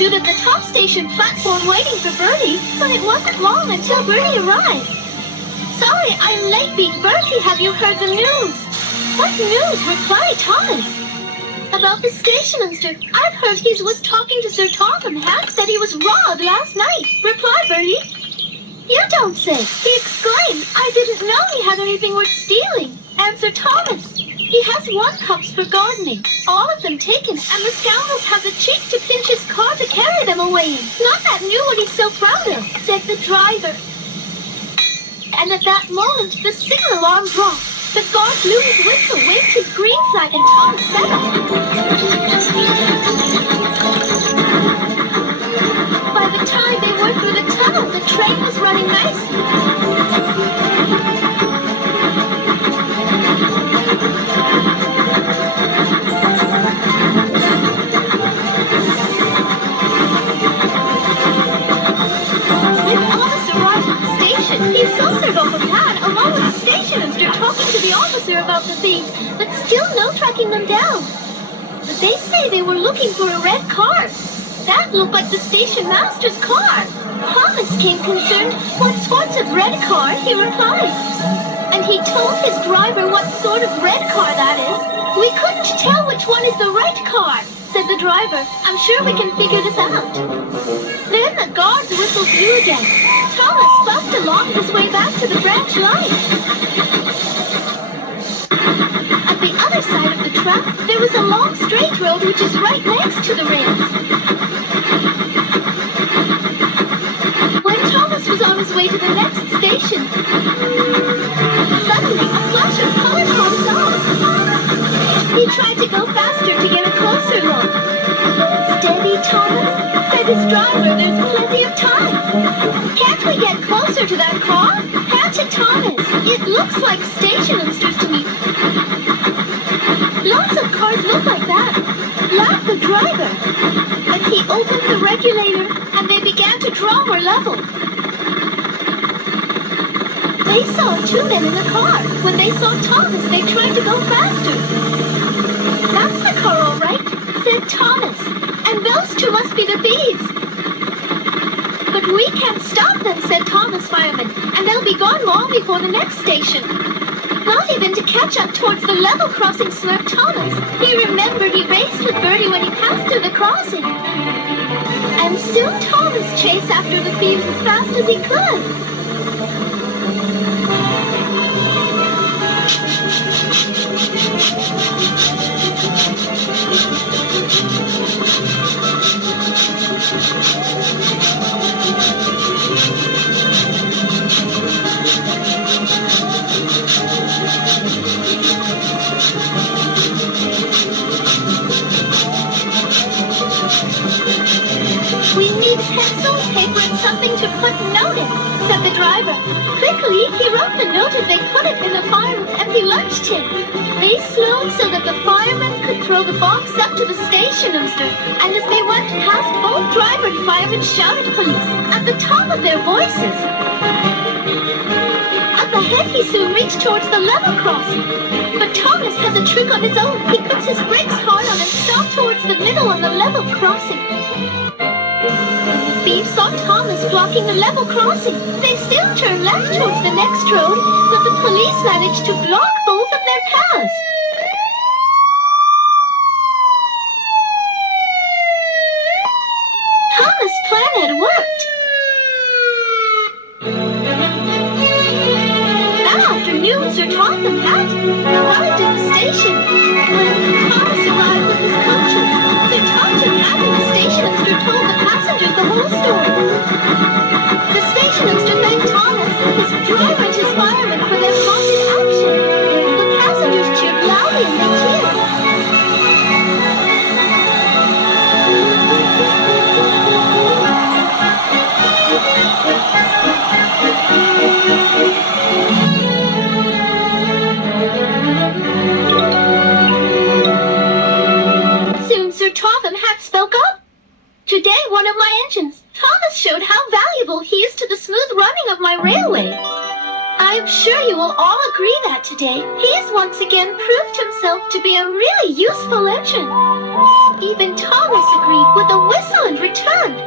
Stood at the top station platform waiting for Bertie, but it wasn't long until Bertie arrived. Sorry, I'm late, beat Bertie. Have you heard the news? What news? Replied Thomas. About the stationmaster. I've heard he was talking to Sir Tom and Hank said he was robbed last night. Replied Bertie. You don't say. He exclaimed. I didn't know he had anything worth stealing. Answered Thomas. He has 1 cups for gardening, all of them taken, and the scoundrels have the cheek to pinch his car to carry them away in. Not that new what he's so proud of, said the driver. And at that moment, the signal alarm dropped. The guard blew his whistle, waved his green flag, and Thomas set off. By the time they were through the tunnel, the train was running nicely. He saw Sir Gohan along with the stationmaster talking to the officer about the thieves, but still no tracking them down. But they say they were looking for a red car. That looked like the station master's car. Thomas came concerned. What sorts of red car? He replied. And he told his driver what sort of red car that is. We couldn't tell which one is the right car, said the driver. I'm sure we can figure this out. Then the guard's whistle blew again. Thomas bumped along his way back to the branch line. At the other side of the track, there was a long straight road which is right next to the rails. When Thomas was on his way to the next station, suddenly a flash of color caught his eye. He tried to go faster to get a closer look. Steady, Thomas, said his driver, there's plenty of time. Can't we get closer to that car? Hatchet Thomas, it looks like stationmasters to me. Lots of cars look like that, laughed the driver. But he opened the regulator and they began to draw more level. They saw 2 men in the car. When they saw Thomas, they tried to go faster. That's the car all right, said Thomas. And those 2 must be the thieves. But we can't stop them, said Thomas Fireman, and they'll be gone long before the next station. Not even to catch up towards the level crossing, slurped Thomas. He remembered he raced with Bertie when he passed through the crossing. And soon Thomas chased after the thieves as fast as he could. We need pencil, paper, and something to put a note in, said the driver. Quickly, he wrote the note and they put it in the fireman's empty lunch tin. They slowed so that the fireman could throw the box up to the stationmaster, and as they went past, both driver and fireman shouted police at the top of their voices. Up ahead, he soon reached towards the level crossing. But Thomas has a trick on his own. He puts his brakes hard on and stops towards the middle on the level crossing. The thieves saw Thomas blocking the level crossing. They still turned left towards the next road, but the police managed to block both of their paths. Thomas' plan had worked. That afternoon, Sir Tom and Pat arrived at the station. Thomas arrived with his coaches. Sir Tom and Pat and the stationmaster told the passengers the whole story. The stationmaster thanked Thomas, his driver, and his fireman for their prompt action. The passengers cheered loudly. Mr. Totham had spoke up. Today, one of my engines, Thomas, showed how valuable he is to the smooth running of my railway. I am sure you will all agree that today, he has once again proved himself to be a really useful engine. Even Thomas agreed with a whistle and returned.